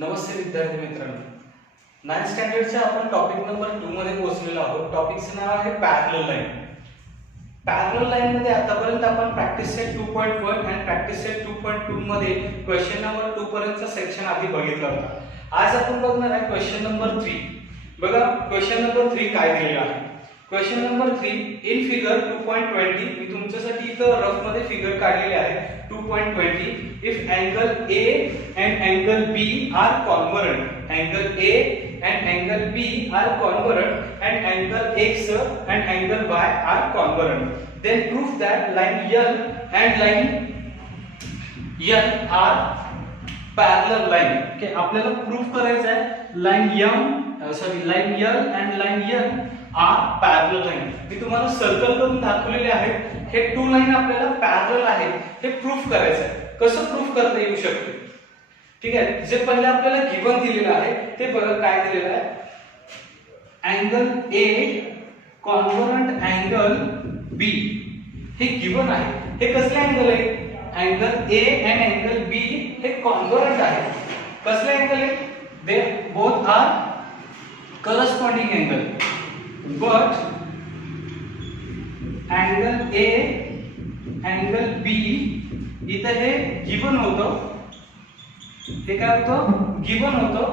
नमस्ते विद्यार्थी मित्रांनो, 9th स्टँडर्डच्या आपण टॉपिक नंबर 2 मध्ये पोहोचलेलो आहोत. टॉपिकचं नाव आहे पॅरलल लाईन. पॅरलल लाईन मध्ये आतापर्यंत आपण प्रॅक्टिस सेट 2.1 आणि प्रॅक्टिस सेट 2.2 मध्ये क्वेश्चन नंबर 2 पर्यंतचा सेक्शन आधी बघितला होता. आज आपण बघणार आहे क्वेश्चन नंबर 3. बघा क्वेश्चन नंबर 3 काय दिलेला आहे. Question number 3 in figure 2.20. मी तुमच्यासाठी इथं रफ मध्ये फिगर काढलेले आहे. 2.20 if angle A and angle B are congruent, angle A and angle B are congruent and angle X and angle Y are congruent, then prove that line L and line N are parallel line. Okay, आपल्याला proof करायचं आहे line line L and line N are parallel line. मी तुम्हाला circle करून दाखवलेले आहेत. हे to line आपल्याला parallel आहेत हे प्रूफ करायचं आहे. कसं प्रूफ करता येऊ शकते? ठीक आहे, जे पहिले आपल्याला गिवन दिलेलं आहे ते बघा काय दिलेलं आहे. Angle A congruent angle B हे गिवन आहे. हे कसले अँगल आहे? अँगल A आणि अँगल B हे कॉन्ग्रुएंट आहे. कसले अँगल आहे? They both are corresponding angle. But angle A angle B इथं हे गिवन होतं. हे काय होतं? गिवन होतं.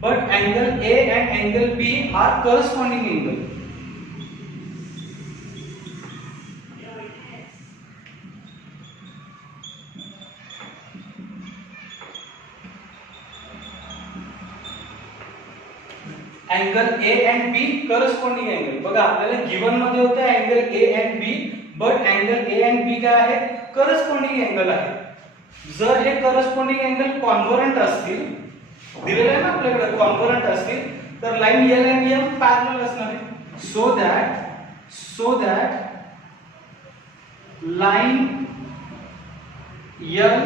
But angle A and angle B are corresponding angle. Angle A and B corresponding angle. बघा आपल्याला गिवन मध्ये होतं angle A and B, but angle A and B काय आहे? करस्पॉन्डिंग अँगल आहे. जर हे करस्पॉन्डिंग अँगल कॉन्ग्रुएंट असतील, दिलेलं आहे ना आपल्याकडे, कॉन्ग्रुएंट असतील तर line L and M parallel असणार आहे. So that line L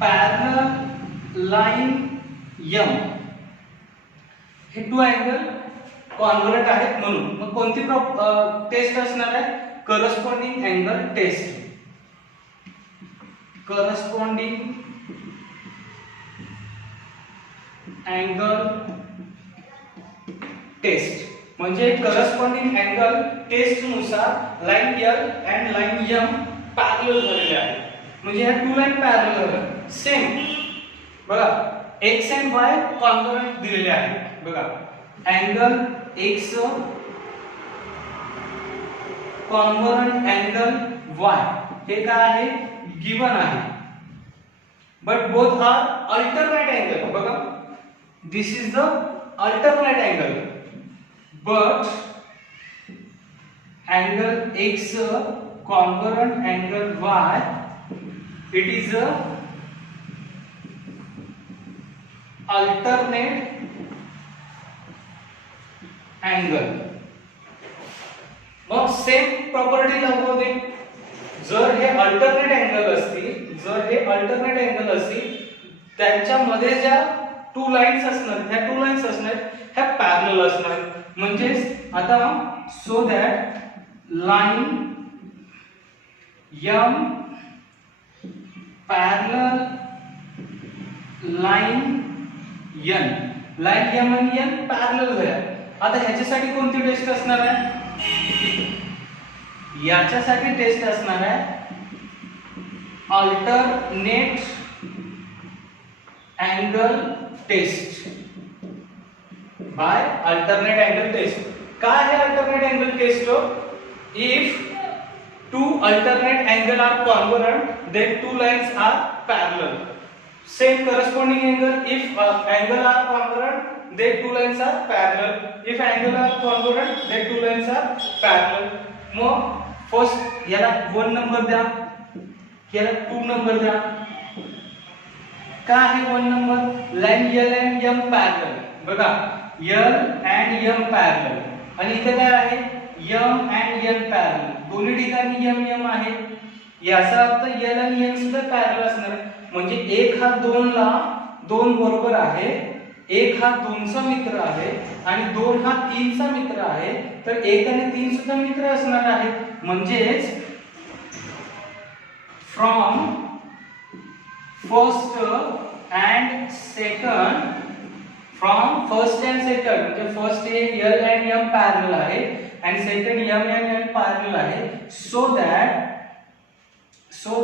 parallel line M हे टू अँगल कॉन्ग्रुएंट आहेत म्हणून. मग कोणती टेस्ट असणार आहे? Corresponding angle test. Corresponding angle test म्हणजे करस्पॉन्डिंग अँगल टेस्ट नुसार line L and line M parallel झालेले आहे. म्हणजे ह्या टू लाइन पॅरलल आहेत. सेम बघा X and Y कॉन्ग्रुएंट दिलेले आहे. बघा angle X congruent angle Y हे काय आहे? गिवन आहे. But both are alternate angle. बघा this is the alternate angle. But angle X congruent angle Y it is a alternate angle. मग सेम प्रॉपर्टी लागू होते. जर हे अल्टरनेट अँगल असतील त्यांच्यामध्ये ज्या टू लाइन्स असणार ह्या पॅरलल असणार. म्हणजेच आता so that line M parallel line N. Line M आणि N पॅरलल झाल्या. आता ह्याच्यासाठी कोणती टेस्ट असणार आहे? याच्यासाठी टेस्ट असणार आहे alternate angle test by alternate angle test. काय आहे alternate angle test? If two alternate angle are congruent then two lines are parallel. Same corresponding angle. If angle are congruent then two lines are parallel. If angle are congruent then two lines are parallel. मग first याला 1 number द्या, याला 2 number द्या. काय आहे 1 number? Line L and M parallel. बघा L and M parallel. आणि इथे काय आहे? M and N parallel. दोन्ही ठिकाणी M आहे. याचा अर्थ L आणि N सुद्धा पॅरलल असणार आहे. म्हणजे 1 हा 2 ला 2 बरोबर आहे, 1 हा 2 चा मित्र आहे आणि 2 हा 3 चा मित्र आहे. तर 1 आणि 3 सुद्धा मित्र असणार आहेत. म्हणजेच from first and second from first and second, म्हणजे फर्स्ट हे L अँड M पॅरलल आहे आणि second M and N parallel आहे. सो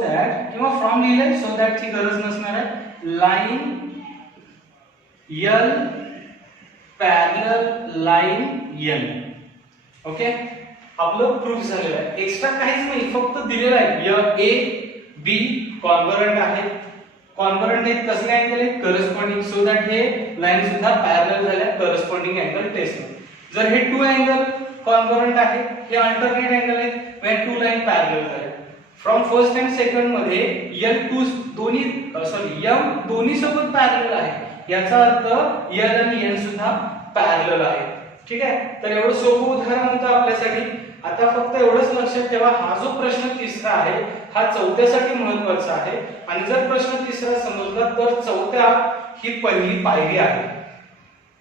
दॅट किंवा फ्रॉम लिहिले, सो दॅट ची गरज नसणार आहे. Line L parallel line N. Okay, आपलं प्रूफ झालेलं आहे. एक्स्ट्रा काहीच नाही, फक्त दिलेलं आहे A B कॉन्व्हरंट आहे. कॉन्व्हरंट हे कसले अँगल आहे, करस्पॉन्डिंग. सो दॅट हे लाईन सुद्धा पॅरलल झाल्या करस्पॉन्डिंग अँगल टेस्ट. जर हे टू अँगल कॉन्व्हरंट आहे, हे अल्टरनेट अँगल आहे, when टू लाईन पॅरलल झाल्या. फ्रॉम फर्स्ट अँड सेकंड मध्ये L2 दोन्ही M दोन्ही सोबत पॅरलल आहे, याचा अर्थ L आणि N सुद्धा पॅरलल आहे. ठीक आहे, तर एवढं सोपं उदाहरण होतं आपल्यासाठी. आता फक्त एवढंच लक्षात ठेवा, हा जो प्रश्न तिसरा आहे हा चौथ्यासाठी महत्त्वाचा आहे. आणि जर प्रश्न तिसरा समजला तर चौथ्या ही पहिली पायरी आहे.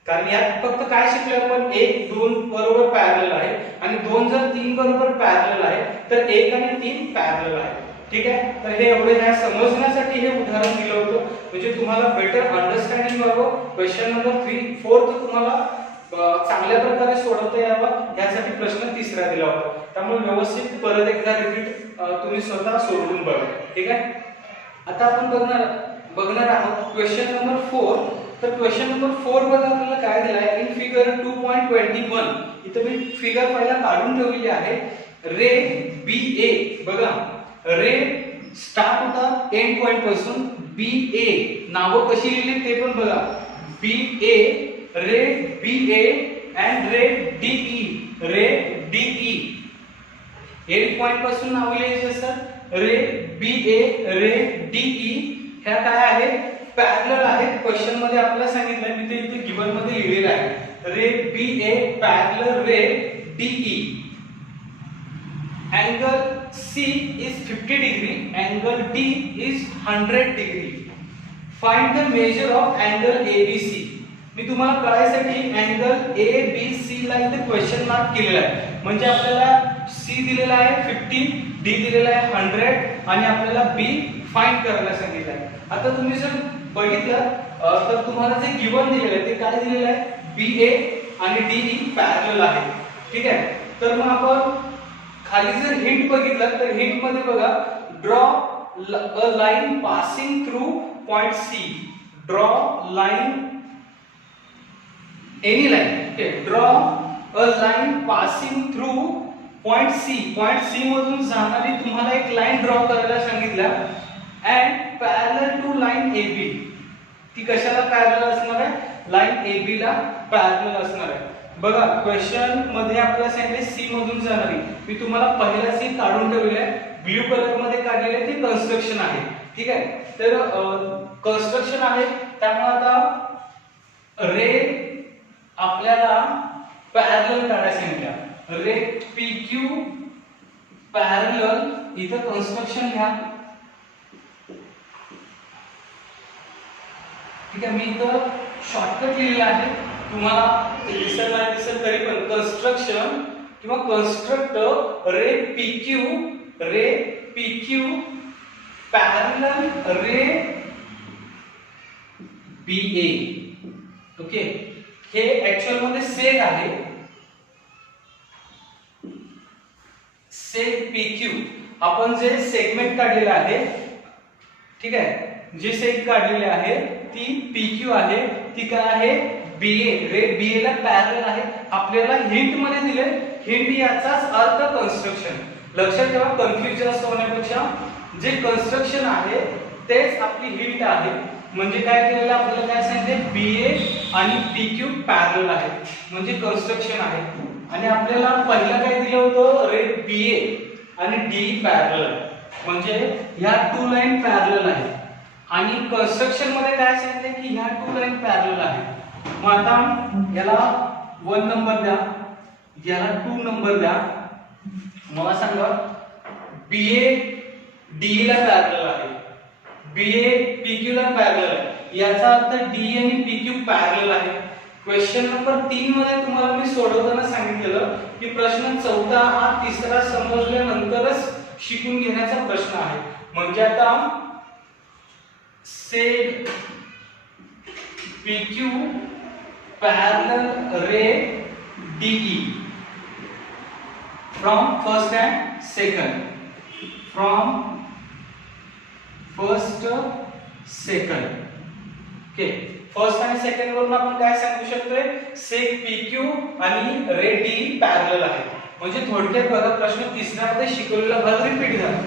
कारण यात फक्त काय शिकले आपण, 1 2 बरोबर पॅरलल आहे आणि 2 जर 3 बरोबर पॅरलल आहे तर 1 आणि 3 पॅरलल आहे. ठीक आहे, तर हे एवढे ह्या समजण्यासाठी हे उदाहरण दिलं होतं, म्हणजे तुम्हाला बेटर अंडरस्टँडिंग व्हावं. क्वेश्चन नंबर 3 4 तुम्हाला चांगल्या प्रकारे सोडवता यावा यासाठी प्रश्न तिसरा दिला होता. त्यामुळे व्यवस्थित परत एकदा रिपीट तुम्ही स्वतः सोडवून बघा. ठीक आहे, आता आपण बघणार आहोत क्वेश्चन नंबर 4. तर क्वेश्चन नंबर 4 बघा आपल्याला काय दिला आहे. इन फिगर 2.21 इथे मी फिगर पहिला काढून ठेवली आहे. रे BA बघा, रे स्टार्ट होता एंड पॉइंट पासून. BA नाव कशी लिहिली ते पण बघा. BA ray BA and ray DE, ray DE end point पासून नाव लिहायचे असतात. रे BA रे DE ह्या काय आहे, पॅरलल आहेत. क्वेश्चन मध्ये आपल्याला सांगितलं, मी ते इथे गिवन मध्ये लिहिलेलं आहे. रे BA parallel ray DE. Angle C is 50 degree, angle D is 100 degree. Find the measure of angle ABC. मी तुम्हाला कळायसाठी अँगल ABC ला इथे क्वेश्चन मार्क केलेला आहे. म्हणजे आपल्याला C दिलेला आहे 50, D दिलेला आहे 100 आणि आपल्याला B फाइंड करायला सांगितलं आहे. आता तुम्ही जर बघितलं तर तुम्हाला जे गिवन दिलेलं आहे ते काय दिलेलं आहे, BA आणि DE पॅरलल आहे. ठीक आहे, तर मग आपण खाली जर हिंट बघितलं तर हिंट मध्ये बघा, draw a line passing through point C. Draw line any line. Okay, draw a line passing through point C. Point C मधून जाणारी तुम्हाला एक लाईन ड्रॉ करायला सांगितलं. And parallel to line AB. ती कशाला पॅरलल असणार आहे, लाईन AB ला पॅरलल असणार आहे. बघा क्वेश्चन मध्ये आपल्याला सांगितले C मधून जाणारी. मी तुम्हाला पहिला C काढून ठेवले आहे, ब्लू कलर मध्ये काढलेले ते कन्स्ट्रक्शन आहे. ठीक आहे, तर कन्स्ट्रक्शन आहे. त्यामुळे आता रे आपल्याला पॅरलल काढायला सांगितलं. रे PQ पॅरलल, इथं कन्स्ट्रक्शन घ्या. ठीक आहे, मी इथं शॉर्टकट लिहिलेला आहे, तुम्हाला दिसेल नाही दिसेल तरी पण कन्स्ट्रक्शन किंवा कन्स्ट्रक्ट रे PQ पॅरलल रे BA. ओके, हे ऍक्च्युअल मध्ये सेग आहे. सेग PQ आपण जे सेगमेंट काढलेला आहे, ठीक आहे, जे सेग काढलेले आहे ती PQ आहे. ती काय आहे, BA. रे BA ला पॅरलल आहे. आपल्याला हिंट मध्ये दिले, हिंट याचाच अर्थ कन्स्ट्रक्शन. लक्षात ठेवा, कन्फ्युजन होण्यापेक्षा जे कन्स्ट्रक्शन आहे तेच आपली हिंट आहे. म्हणजे काय केलेलं आपल्याला काय सांगितले, BA आणि PQ पॅरलल आहे म्हणजे कन्स्ट्रक्शन आहे. आणि आपल्याला पहिला काय दिलं होतं, रे BA आणि DE पॅरलल म्हणजे ह्या टू लाईन पॅरलल आहे. आणि कन्स्ट्रक्शन मध्ये काय सांगितले की ह्या टू लाईन पॅरलल आहे. मग आता याला 1 नंबर द्या, याला 2 नंबर द्या. मला सांगा, BA DE ला पॅरलल आहे, BA PQ ला पॅरलल आहे, याचा अर्थ DE आणि PQ पॅरलल आहे. क्वेश्चन नंबर 3 मध्ये तुम्हाला मी सोडवताना सांगितलेलं की प्रश्न चौथा हा तिसरा समजल्यानंतरच शिकून घेण्याचा प्रश्न आहे. म्हणजे आता सेग PQ parallel ray DE from first and second, from first second. Okay, first आणि सेकंड वरून आपण काय सांगू शकतोय, सेक PQ आणि रे D पॅरलल आहे. म्हणजे थोडक्यात बघा, प्रश्न तिसऱ्यामध्ये शिकवलेला भाग रिपीट झाला.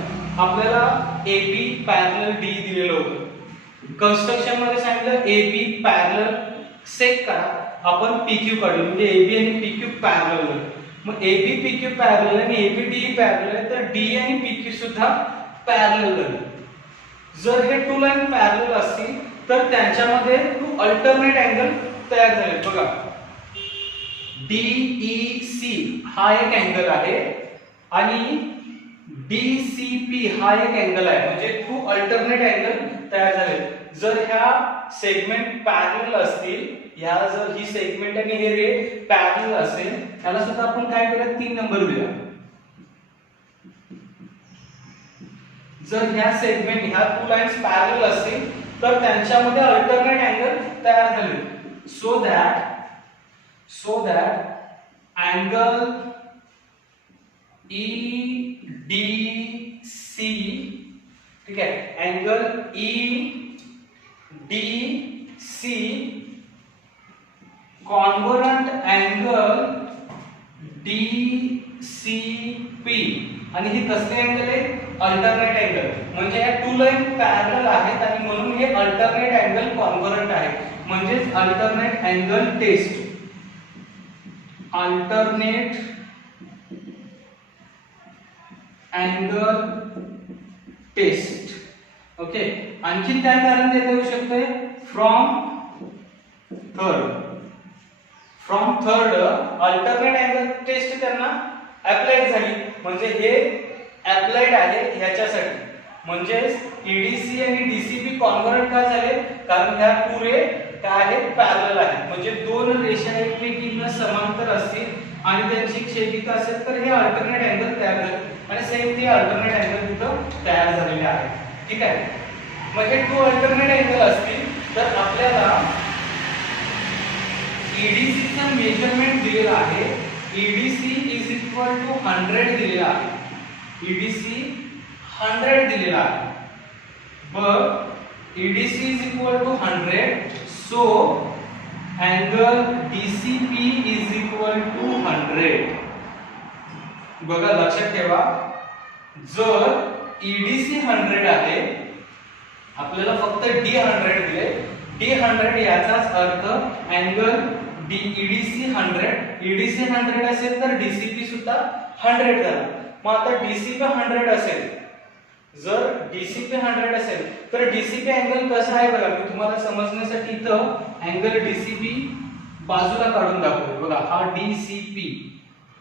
आपल्याला AB पॅरलल D दिलेलं होतं. कन्स्ट्रक्शन मध्ये सांगितलं AB पॅरलल सेक करा, आपण PQ काढलं, म्हणजे AB आणि PQ पॅरलल. मग AB PQ पॅरलल आणि AB DE पॅरलल आहे, तर D आणि PQ सुद्धा पॅरलल झाले. जर हे टू लाईन पॅरलल असतील तर त्यांच्यामध्ये टू अल्टरनेट अँगल तयार झाले. बघा, DEC हा एक अँगल आहे आणि DCP हा एक अँगल आहे, म्हणजे टू अल्टरनेट अँगल तयार झाले. जर ह्या सेगमेंट पॅरलल असतील, ह्या जर ही सेगमेंट आणि हे रे पॅरलल असेल, त्याला सुद्धा आपण काय करूया, 3 नंबर देऊया. जर ह्या सेगमेंट ह्या टू लाईन्स पॅरलल असतील तर त्यांच्यामध्ये अल्टरनेट अँगल तयार झाले. सो दॅट अँगल EDC, ठीक आहे, angle EDC convergent angle DCP, आणि हे कसले अँगल आहे, अल्टरनेट अँगल. म्हणजे या टू लाईन पॅरलल आहेत आणि म्हणून हे अल्टरनेट अँगल कॉन्व्हर्जंट आहे. म्हणजे alternate angle test, alternate angle test. Okay, आणखी काय कारण देता येऊ शकते, from third alternate angle test त्यांना अप्लाइड झाली. म्हणजे हे अप्लाइड आहे ह्याच्यासाठी. म्हणजे EDC आणि DCP कॉन्व्हर्ट का झाले, कारण ह्या टू रे काय आहेत, पॅरलल आहेत. म्हणजे दोन रेषा एकमेकींना समांतर असतील आणि त्यांची छेदिका असेल तर हे अल्टरनेट अँगल तयार झाले, आणि सेम ते अल्टरनेट अँगल तिथं तयार झालेले आहे. ठीक आहे, मग हे टू अल्टरनेट अँगल असतील तर आपल्याला EDC चं मेजरमेंट दिलेलं आहे. EDC इज इक्वल टू 100 दिलेला आहे. EDC 100 दिलेला आहे. But EDC is equal to 100, so angle DCP is equal to 100. बघा, लक्षात ठेवा, जर EDC 100 आहे, आपल्याला फक्त D 100 दिले, D 100 याचाच अर्थ अँगल EDC 100 असेल तर DCP सुद्धा 100 झाला. मग आता DCP 100 असेल, जर DCP 100 असेल तर DCP अँगल कसा आहे बघा, मी तुम्हाला समजण्यासाठी इथं अँगल DCP बाजूला काढून दाखवतो. बघा, हा DCP,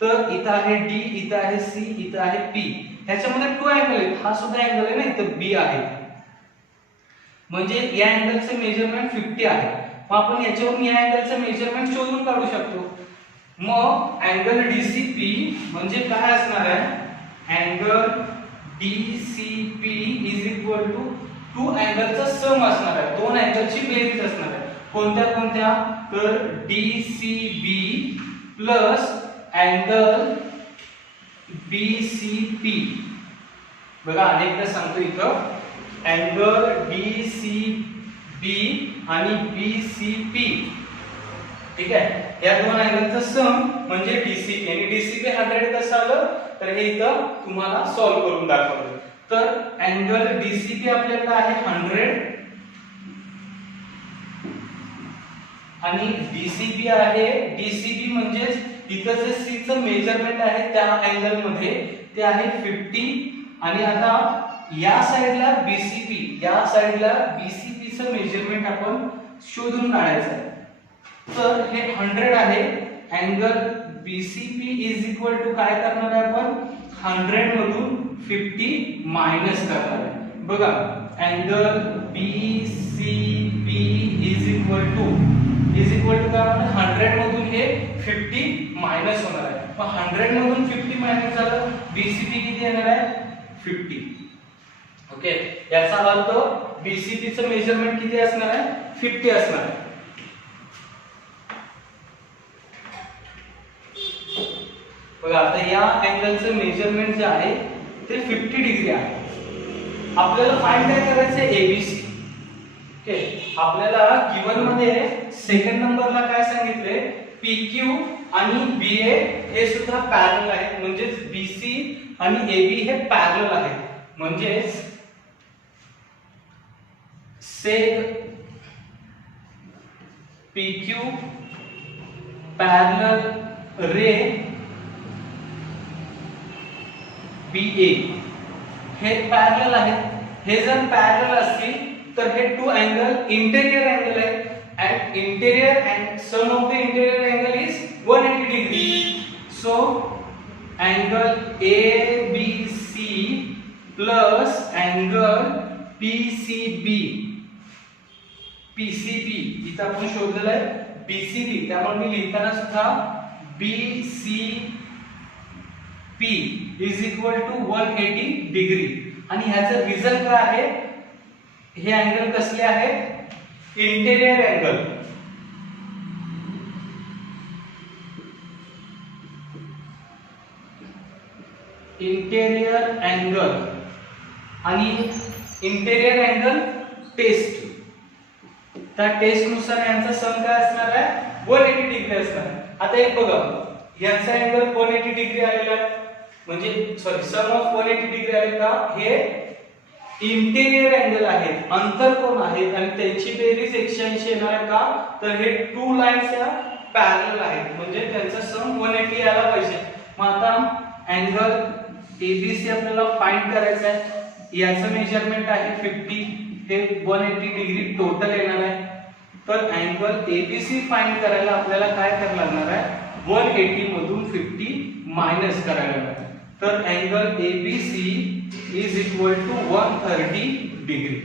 तर इथं आहे D, इथं आहे C, इथं आहे P. ह्याच्यामध्ये टू अँगल आहेत, हा सुद्धा अँगल आहे ना, इथं B आहे. म्हणजे या अँगलचे मेजरमेंट 50 आहे. मग आपण याच्यावरून या अँगलचं मेजरमेंट शोधून काढू शकतो. मग अँगल DCP म्हणजे काय असणार आहे, angle DCP is equal to two अँगलचा सम असणार आहे, दोन अँगलची बेरीज असणार आहे. कोणत्या, तर DCB प्लस अँगल BCP. बघा, अनेकदा सांगतो इथं, अँगल DCB आणि BCP, ठीक आहे, या दोन अँगलचं सम म्हणजे DCP. आणि DCP 100 कसं आलं, तर हे इथं तुम्हाला सॉल्व्ह करून दाखवलं. तर अँगल DCP आपल्याला आहे 100 आणि DCB आहे, DCB म्हणजे इथं जे C चं मेजरमेंट आहे त्या अँगल मध्ये ते आहे 50. आणि आता या साइडला BCP, या साइडला BCP चं मेजरमेंट आपण शोधून काढायचं आहे. तर हे 100 आहे, angle BCP is equal to काय करणार आहे आपण, 100 मधून 50 मायनस करणार आहे. बघा, angle BCP is equal to काय, 100 मधून हे 50 मायनस होणार आहे. मग 100 मधून 50 मायनस झालं, BCP किती येणार आहे, 50. ओके, याचा अर्थ BCP चं मेजरमेंट किती असणार आहे, 50 असणार आहे. बघा आता या अँगलचं मेजरमेंट जे आहे ते 50 डिग्री आहे. आपल्याला फाइंड काय करायचं आहे एबीसी. ओके, आपल्याला गिवन मध्ये सेकंड नंबरला काय सांगितले PQ आणि BA हे सुद्धा पॅरलल आहेत, म्हणजे BC आणि AB हे पॅरलल आहेत. म्हणजे सेग PQ पॅरलल रे BA हे पॅरलल आहेत. हे जर पॅरलल असतील तर हे टू अँगल इंटेरियर अँगल आहे. and interior and sum of the interior angle is 180 degree. So angle ABC plus angle PCB इथं आपण शोधलेलं आहे BCB, त्यामुळे मी लिहिताना सुद्धा BCP is equal to 180 degree. आणि ह्याचा रिझल्ट काय आहे, हे अँगल कसले आहेत इंटेरियर अँगल. इंटेरियर अँगल आणि इंटेरियर अँगल टेस्ट. त्या टेस्ट नुसार यांचा सम काय असणार आहे 180 डिग्री असणार आहे. आता एक बघा यांचा अँगल 180 डिग्री आलेला आहे, म्हणजे सॉरी सम ऑफ 180 डिग्री आले का, हे इंटेरियर अँगल आहेत, अंतर कोण आहेत आणि त्यांची बेरीज 180 येणार आहे का, तर हे टू लाईन्स या पॅरलल आहेत, म्हणजे त्यांचा सम 180 यायला पाहिजे. मग आता अँगल ABC आपल्याला फाइंड करायचा आहे. याचं मेजरमेंट आहे 50, हे 180 डिग्री टोटल येणार आहे. तर अँगल ABC फाइंड करायला आपल्याला काय करायला लागणार आहे 180 मधून 50 मायनस करायला लागणार. तर angle ABC is equal to 130 degree.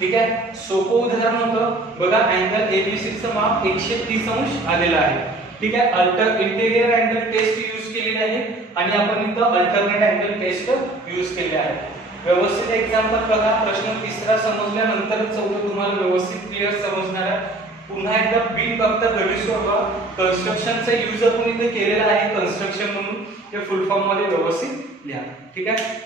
ठीक आहे, सोपं उदाहरण होतं बघा. अँगल ABC चं माप 130 अंश आलेलं आहे. ठीक आहे, इंटेरियर अँगल टेस्ट यूज केलेली आहे आणि आपण इथं अल्टरनेट अँगल टेस्ट यूज केले आहे. व्यवस्थित एक्झाम्पल बघा, प्रश्न तिसरा समजल्यानंतर चौथं तुम्हाला व्यवस्थित क्लिअर समजणार आहे. पुन्हा एकदा बिन बघता घडीस बघा, कन्स्ट्रक्शनचा यूज आपण इथे केलेला आहे कन्स्ट्रक्शन म्हणून, ते फुल फॉर्म मध्ये व्यवस्थित लिहा. ठीक आहे,